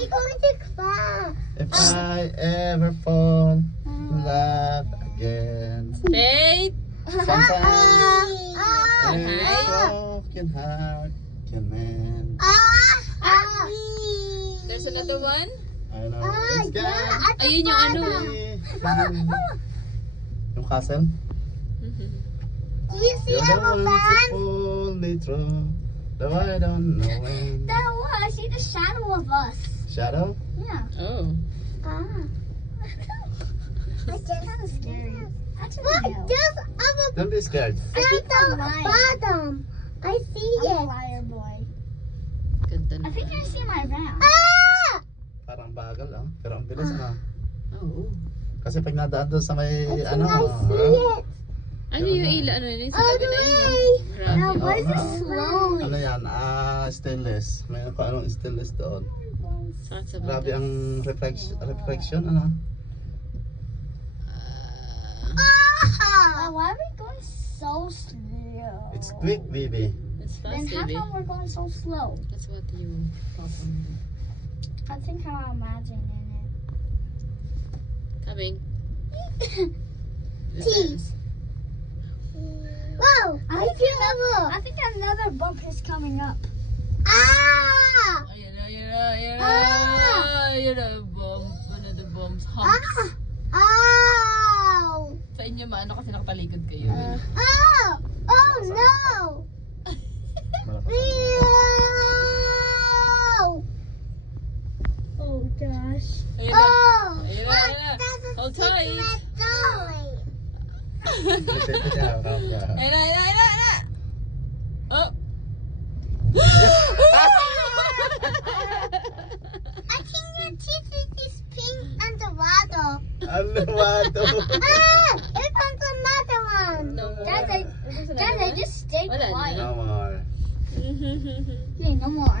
We're going to cry. If I ever fall in love again, Say, sometimes a Hi. broken heart can mend. there's another one. I know it's good. Ayun yung ano. Yung castle. Do you see You're the our one to van? pull me through, though I don't know when. That one. I see the shadow of us. Shadow? Yeah. Oh. That's kind of scary. Look, there's our Don't be scared. bottom. Bottom. I see it. I'm a liar boy. Ganda na. I think I see my van. Parang bagal pero ang bilis Oo. Kasi pag nadaan doon sa may I ano. see it. Ano yung ila? Ano yun? Sa All tabi the na yun. way. Grabe. Now, why is it Oo. slowly? Ano yan? Stainless. May kung anong stainless doon. Sakit sa Grabe batas. ang reflection ano? Why are we going so slow? It's quick, baby. It's Then fast, how baby. come we're going so slow? That's what you thought on. I think I'm imagining it. Coming. Cheese. Whoa! I think another bump is coming up. Ayun na, ayun na, ayun na. Ayun na, bomb. Another bombs. Humps. Ow! Sa inyo maano kasi nakatalikod kayo. Oh no! Oh gosh. Ayun na. Oh! Ayun na, ayun na. Hold tight. Ayun na, ayun na, ayun na. Oh. I think your teeth is pink underwater. Ano ba ito? Here comes another one. No more. Dad, There's another Dad, one? just stay Wala na. quiet. No more. Okay, no more.